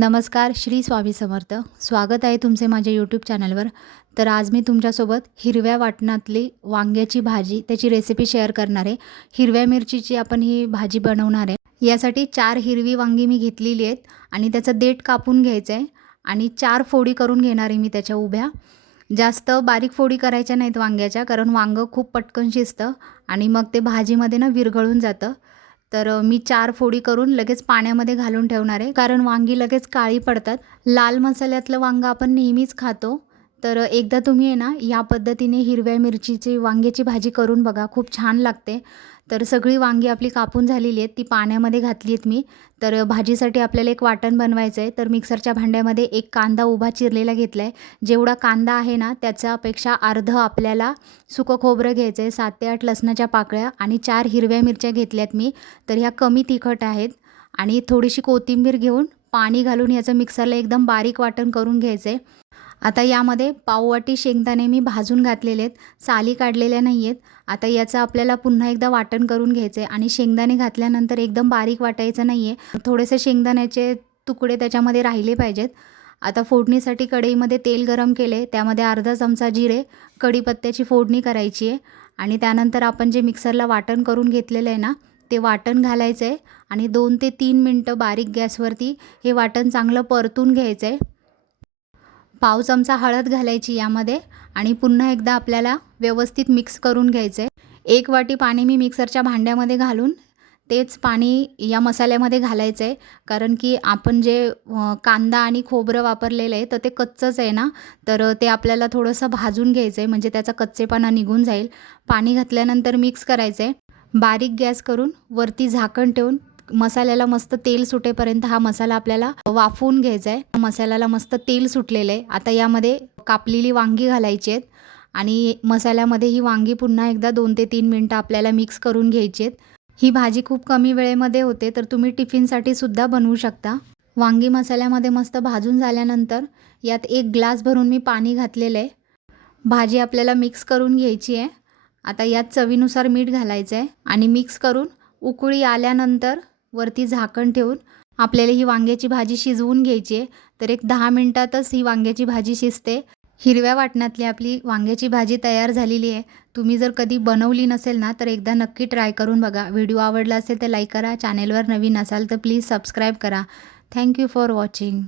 नमस्कार श्री स्वामी समर्थ. स्वागत आहे तुमचे माझ्या यूट्यूब चॅनलवर तर आज मी तुमच्यासोबत हिरव्या वाटणातली वांग्याची भाजी त्याची रेसिपी शेअर करणार आहे. हिरव्या मिरचीची आपण ही भाजी बनवणार आहे. यासाठी चार हिरवी वांगी मी घेतलेली आहेत आणि त्याचं देठ कापून घ्यायचं आहे आणि चार फोडी करून घेणार आहे मी त्याच्या उभ्या. जास्त बारीक फोडी करायच्या नाहीत वांग्याच्या कारण वांगं खूप पटकन शिजतं आणि मग ते भाजीमध्ये ना विरघळून जातं. तर मी चार फोडी करून लगेच पाण्यामध्ये घालून ठेवणार आहे. कारण वांगी लगेच काळी पडतात. लाल मसाल्यातलं वांगं आपण नेहमीच खातो. तर एकदा तुम्ही आहे ना या पद्धतीने हिरव्या मिरचीची वांग्याची भाजी करून बघा खूप छान लागते. तर सगळी वांगी आपली कापून झालेली आहेत ती पाण्यामध्ये घातली आहेत मी. तर भाजीसाठी आपल्याला एक वाटण बनवायचं आहे तर मिक्सरच्या भांड्यामध्ये एक कांदा उभा चिरलेला घेतला आहे जेवढा कांदा आहे ना त्याच्यापेक्षा अर्धं आपल्याला सुकं खोबरं घ्यायचं आहे सात ते आठ लसणाच्या पाकळ्या आणि चार हिरव्या मिरच्या घेतल्यात मी. तर ह्या कमी तिखट आहेत. आणि थोडीशी कोथिंबीर घेऊन पाणी घालून याचं मिक्सरला एकदम बारीक वाटण करून घ्यायचं. आहे आता यामध्ये पाववाटी शेंगदाणे मी भाजून घातलेले आहेत. साली काढलेल्या नाही आहेत. आता याचं आपल्याला पुन्हा एकदा वाटण करून घ्यायचं आहे आणि शेंगदाणे घातल्यानंतर एकदम बारीक वाटायचं नाही आहे थोडेसे शेंगदाण्याचे तुकडे त्याच्यामध्ये राहिले पाहिजेत. आता फोडणीसाठी कढईमध्ये तेल गरम केले. त्यामध्ये अर्धा चमचा जिरे कढीपत्त्याची फोडणी करायची आहे. आणि त्यानंतर आपण जे मिक्सरला वाटण करून घेतलेलं आहे ना ते वाटण घालायचं आहे आणि दोन ते तीन मिनटं बारीक गॅसवरती हे वाटण चांगलं परतून घ्यायचं आहे पाव चमचा हळद घालायची यामध्ये आणि पुन्हा एकदा आपल्याला व्यवस्थित मिक्स करून घ्यायचं आहे एक वाटी पाणी मी मिक्सरच्या भांड्यामध्ये घालून तेच पाणी या मसाल्यामध्ये घालायचं आहे कारण की आपण जे कांदा आणि खोबरं वापरलेलं आहे तर ते कच्चंच आहे ना? तर ते आपल्याला थोडंसं भाजून घ्यायचं आहे म्हणजे त्याचा कच्चेपणा निघून जाईल. पाणी घातल्यानंतर मिक्स करायचं आहे बारीक गॅस करून वरती झाकण ठेवून मसाल्याला मस्त तेल सुटेपर्यंत हा मसाला आपल्याला वाफवून घ्यायचा आहे. मसाल्याला मस्त तेल सुटलेलं आहे. आता यामध्ये कापलेली वांगी घालायची आहेत आणि मसाल्यामध्ये ही वांगी पुन्हा एकदा दोन ते तीन मिनटं आपल्याला मिक्स करून घ्यायची आहेत. ही भाजी खूप कमी वेळेमध्ये होते तर तुम्ही टिफिनसाठी सुद्धा बनवू शकता. वांगी मसाल्यामध्ये मस्त भाजून झाल्यानंतर यात एक ग्लास भरून मी पाणी घातलेलं आहे. भाजी आपल्याला मिक्स करून घ्यायची आहे. आता यात चवीनुसार मीठ घालायचं आहे आणि मिक्स करून उकळी आल्यानंतर वरती झाकण ठेवून आपल्याला ही वांग्याची भाजी शिजवून घ्यायची आहे. तर एक दहा मिनटातच ही वांग्याची भाजी शिजते. हिरव्या वाटणातली आपली वांग्याची भाजी तयार झालेली आहे. तुम्ही जर कधी बनवली नसेल ना तर एकदा नक्की ट्राय करून बघा. व्हिडिओ आवडला असेल तर लाईक करा. चॅनेलवर नवीन असाल तर प्लीज सबस्क्राईब करा. Thank you for watching